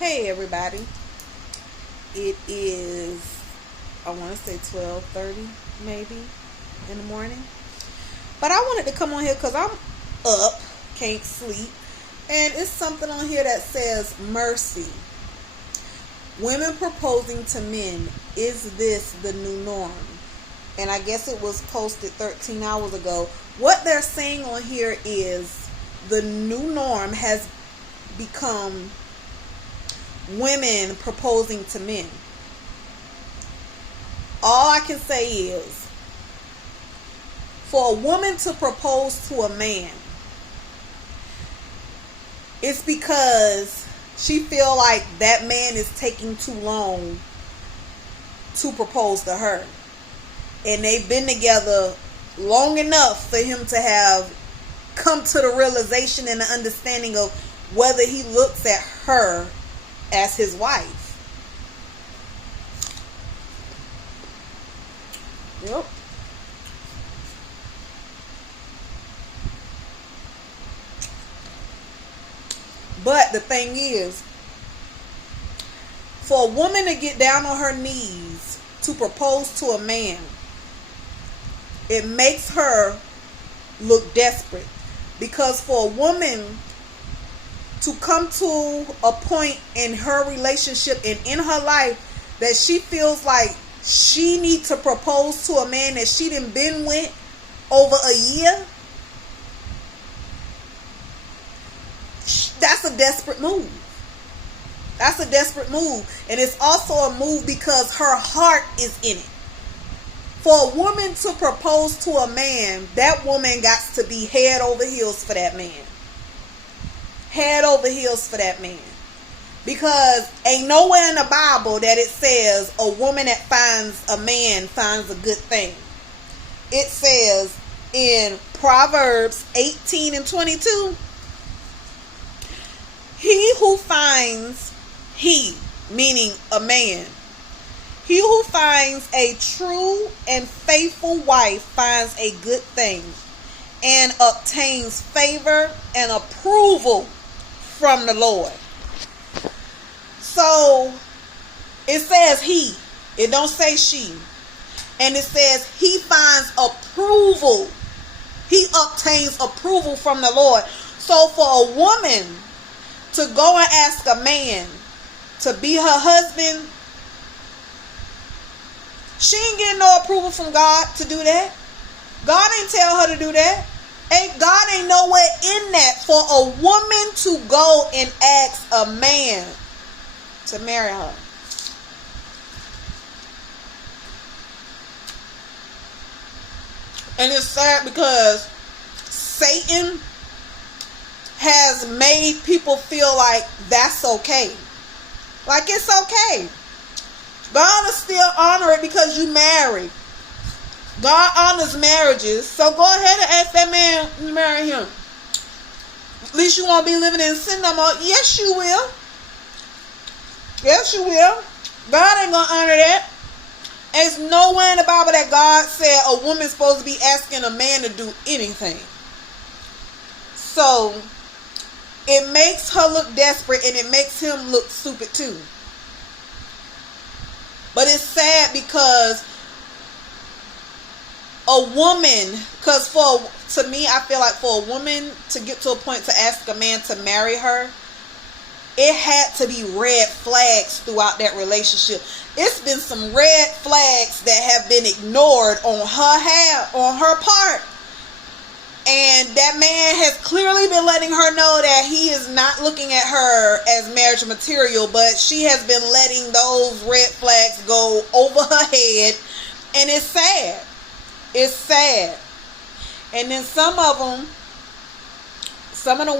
Hey everybody. It is, I want to say 12:30 maybe in the morning. But I wanted to come on here because I'm up, can't sleep. And it's something on here that says mercy. Women proposing to men, is this the new norm? And I guess it was posted 13 hours ago. What they're saying on here is the new norm has become women proposing to men. All I can say is, for a woman to propose to a man, it's because she feel like that man is taking too long to propose to her. And they've been together long enough for him to have come to the realization and the understanding of whether he looks at her as his wife. Yep. But the thing is, for a woman to get down on her knees to propose to a man, it makes her look desperate. Because for a woman to come to a point in her relationship and in her life that she feels like she needs to propose to a man that she done been with over a year, that's a desperate move. That's a desperate move. And it's also a move because her heart is in it. For a woman to propose to a man, that woman got to be head over heels for that man. Head over heels for that man. Because ain't nowhere in the Bible that it says a woman that finds a man finds a good thing. It says in Proverbs 18:22, meaning a man, he who finds a true and faithful wife finds a good thing and obtains favor and approval from the Lord. So it says he, it don't say she. And it says he finds approval. He obtains approval from the Lord. So for a woman to go and ask a man to be her husband, she ain't getting no approval from God to do that. God ain't tell her to do that. God ain't nowhere in that for a woman to go and ask a man to marry her. And it's sad because Satan has made people feel like that's okay. Like it's okay. God will still honor it because you married. God honors marriages. So go ahead and ask that man to marry him. At least you won't be living in sin no more. Yes, you will. Yes, you will. God ain't going to honor that. There's nowhere in the Bible that God said a woman's supposed to be asking a man to do anything. So it makes her look desperate and it makes him look stupid too. But it's sad because a woman, because to me, I feel like for a woman to get to a point to ask a man to marry her, it had to be red flags throughout that relationship. It's been some red flags that have been ignored on her part. And that man has clearly been letting her know that he is not looking at her as marriage material, but she has been letting those red flags go over her head. And it's sad. It's sad. And then some of the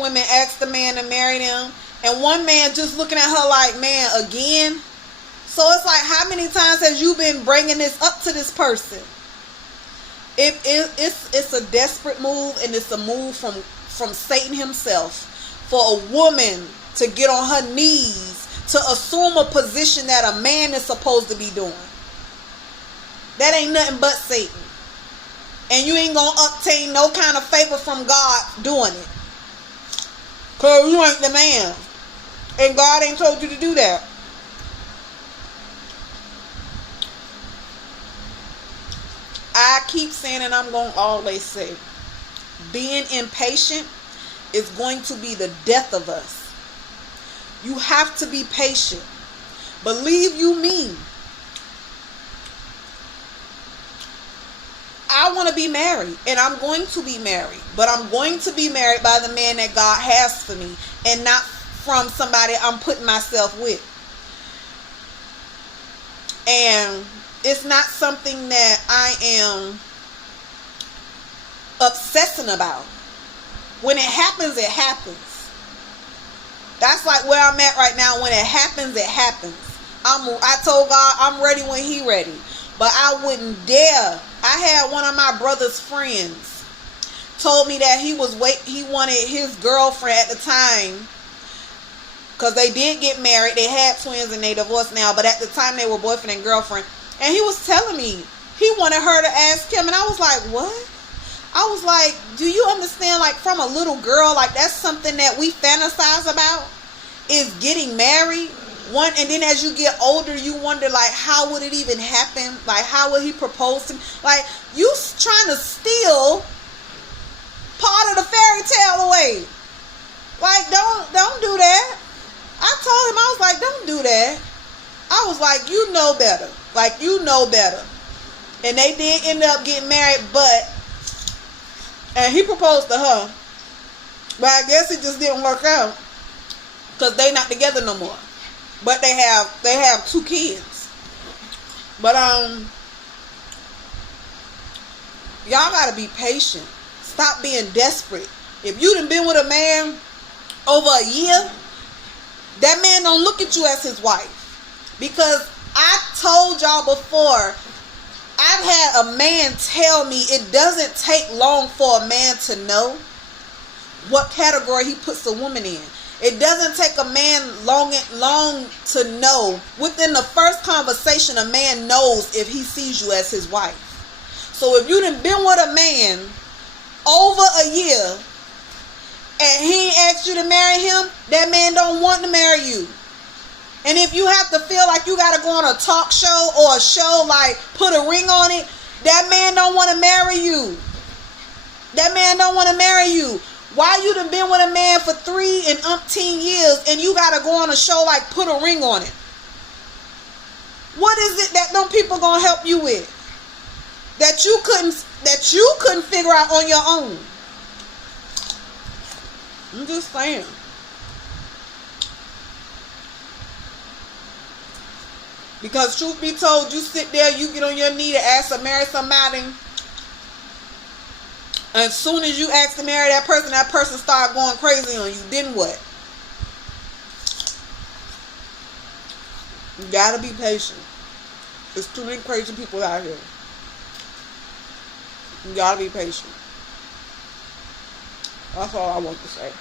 women ask the man to marry them, and one man just looking at her like, man, again? So it's like, how many times has you been bringing this up to this person? It's a desperate move, and it's a move from Satan himself for a woman to get on her knees to assume a position that a man is supposed to be doing. That ain't nothing but Satan. And you ain't going to obtain no kind of favor from God doing it. Because you ain't the man. And God ain't told you to do that. I keep saying, and I'm going to always say, being impatient is going to be the death of us. You have to be patient. Believe you me. I want to be married, and I'm going to be married, but I'm going to be married by the man that God has for me, and not from somebody I'm putting myself with. And it's not something that I am obsessing about. When it happens, it happens. That's like where I'm at right now. When it happens, it happens. I told God I'm ready when He ready. But I wouldn't dare. I had one of my brother's friends told me that he wanted his girlfriend at the time, because they did get married. They had twins and they divorced now. But at the time they were boyfriend and girlfriend. And he was telling me he wanted her to ask him. And I was like, what? I was like, do you understand, like, from a little girl, like, that's something that we fantasize about, is getting married. And then as you get older, you wonder, like, how would it even happen? Like, how would he propose to me? Like, you trying to steal part of the fairy tale away. Like, don't do that. I told him, I was like, don't do that. I was like, you know better. Like, you know better. And they did end up getting married, and he proposed to her. But I guess it just didn't work out, because they not together no more. But they have 2 kids. But y'all gotta be patient. Stop being desperate. If you done been with a man over a year, that man don't look at you as his wife. Because I told y'all before, I've had a man tell me it doesn't take long for a man to know what category he puts a woman in. It doesn't take a man long to know. Within the first conversation, a man knows if he sees you as his wife. So if you done been with a man over a year and he ain't asked you to marry him, that man don't want to marry you. And if you have to feel like you got to go on a talk show or a show like put a ring on it, that man don't want to marry you. That man don't want to marry you. Why you done been with a man for 3 and umpteen years and you got to go on a show like put a ring on it? What is it that them people gonna help you with? That you couldn't figure out on your own? I'm just saying. Because truth be told, you sit there, you get on your knee to ask to marry somebody, and as soon as you ask to marry that person start going crazy on you. Then what? You gotta be patient. There's too many crazy people out here. You gotta be patient. That's all I want to say.